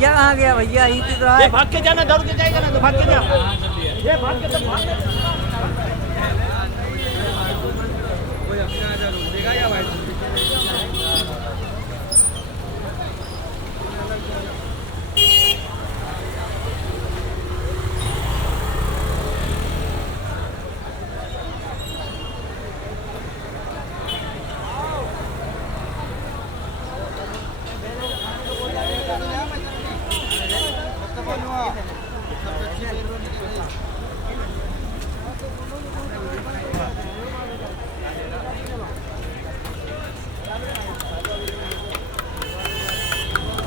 भैया कहाँ गया भैया? यही तो रहा ये है। भाग के जाना, दौड़ के जाएगा ना तो भाग के जा। ये भाग के तो भाग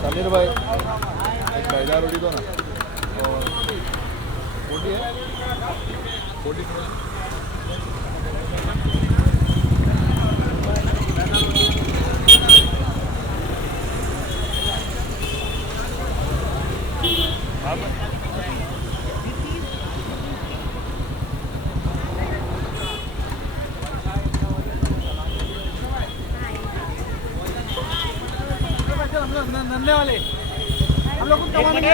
समीर भाई एक मैदा रोटी दो ना, और रोटी है, रोटी नन्हे वाले हम लोग को तवा नहीं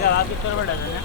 रात की तरफ डालना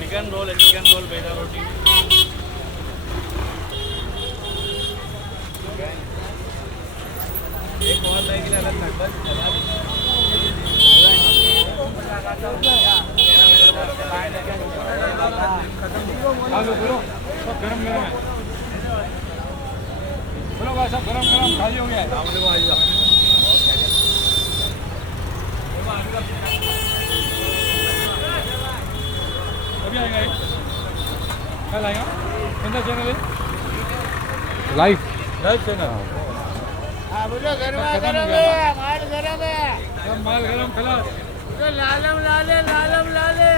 चिकन रोल है, चिकन रोल, मैदा रोटी। एक और नहीं के लिए अलग बस बोलो सब गरम गरम है, बोलो भाई सब गरम गरम खाली हो गया है। अभी आएगा ये, कल आएगा। कौन सा चैनल है? Live channel. हाँ बोलो गरम गरम है, माल गरम है, सब माल गरम खलास। तो लालम लाले लालम लाले।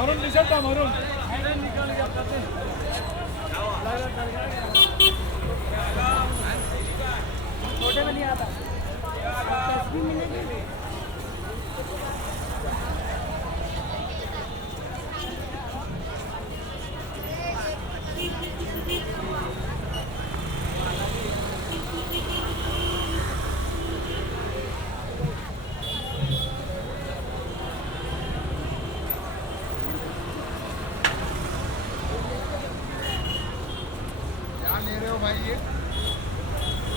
मरून निकल था, मरून छोटे में नहीं आता।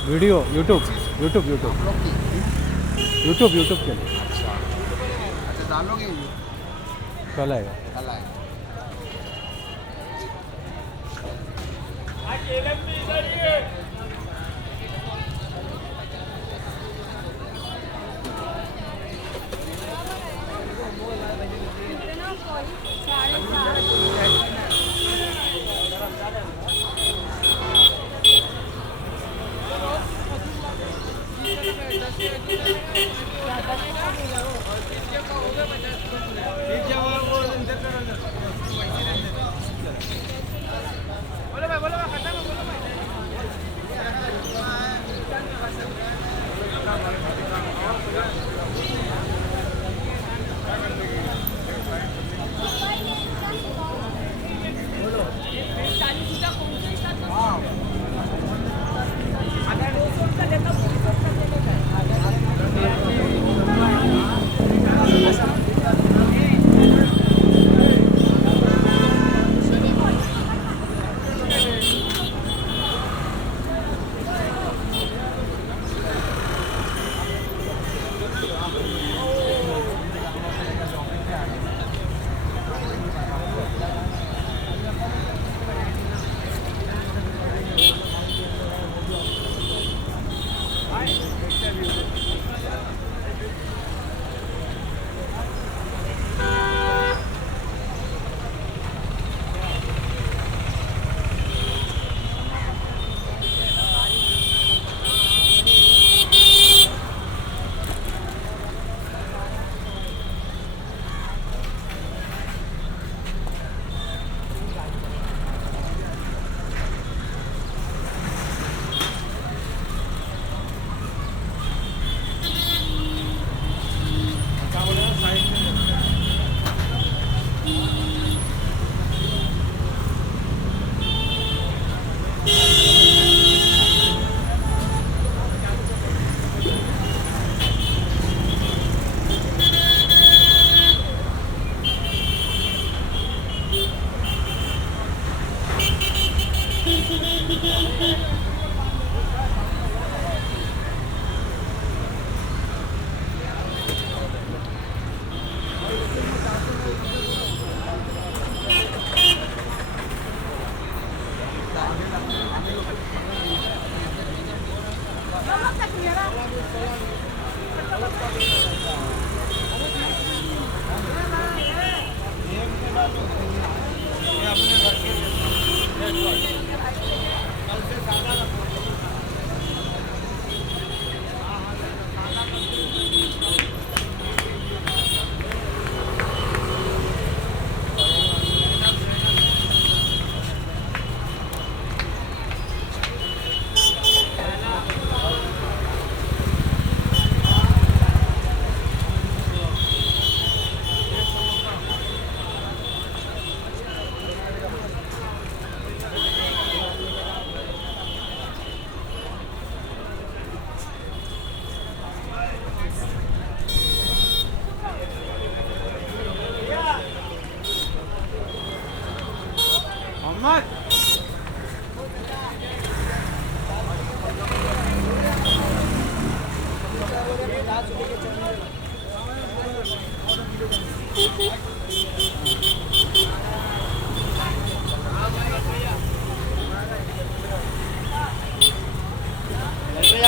Video YouTube YouTube YouTube YouTube YouTube के लिए। अच्छा डालोगे? कल आएगा। कल आएगा। बोलो भाई, बोलो।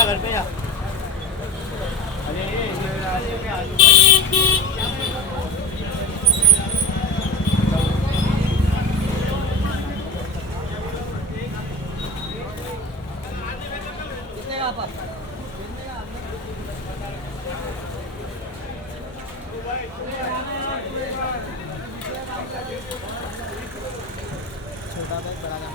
घर पे जा छोटा बैग बड़ा का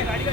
गाड़ी का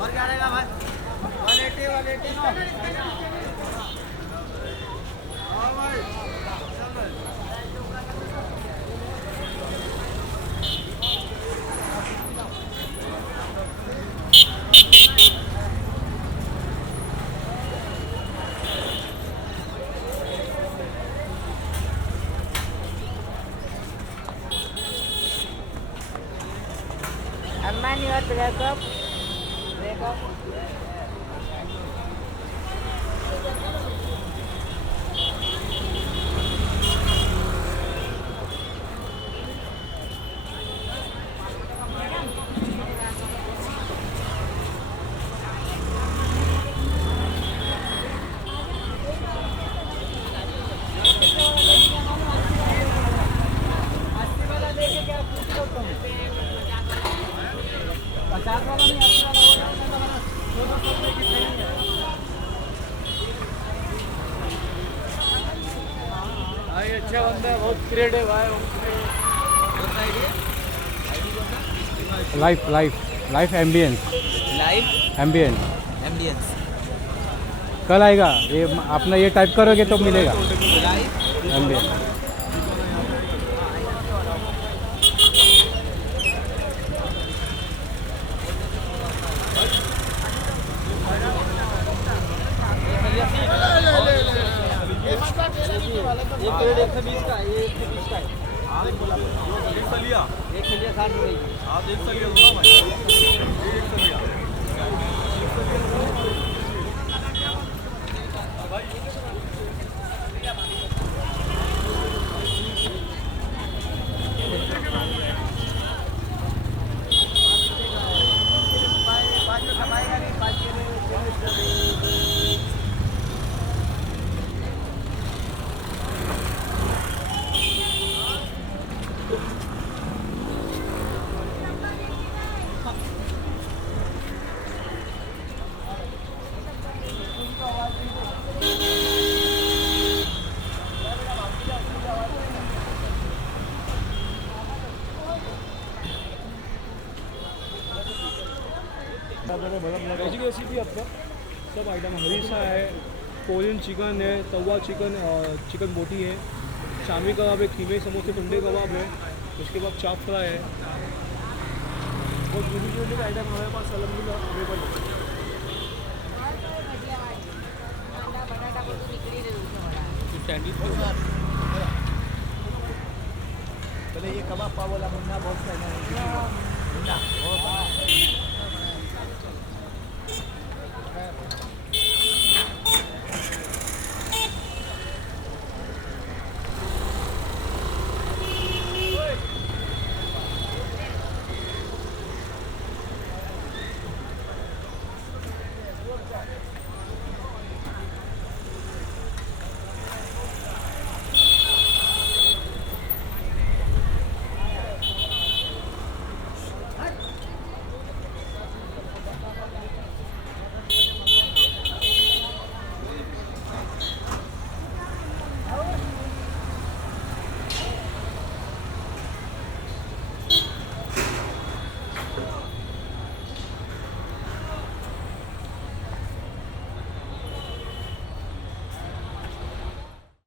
और क्या रहेगा भाई 180 हाँ भाई Amani, what breakup? Breakup? भाई अच्छा बंदा है, बहुत क्रिएटिव है। Life life life ambience live ambience ambience कल आएगा ये अपना ये टाइप करोगे तो मिलेगा लाइव एम्बियंस ये पेड़ 120 का है, ये 120 का है। हाँ बोला एक सलिया 60 रुपए की। आप एक सलिया लो भाई, एक सलिया भाई वेज की रेसिपी आपका सब आइटम हरीसा है, कोरियन चिकन है, तवा चिकन, चिकन बोटी है, शामी कबाब है, कीमे समोसे टुंडे कबाब है, उसके बाद चाप फ्राई है। बहुत यूनिक यूनिक आइटम हमारे पास अलहमदिल्ला अवेलेबल है। पहले ये कबाब पाव वाला मुन्ना बहुत फेमस है। मुन्ना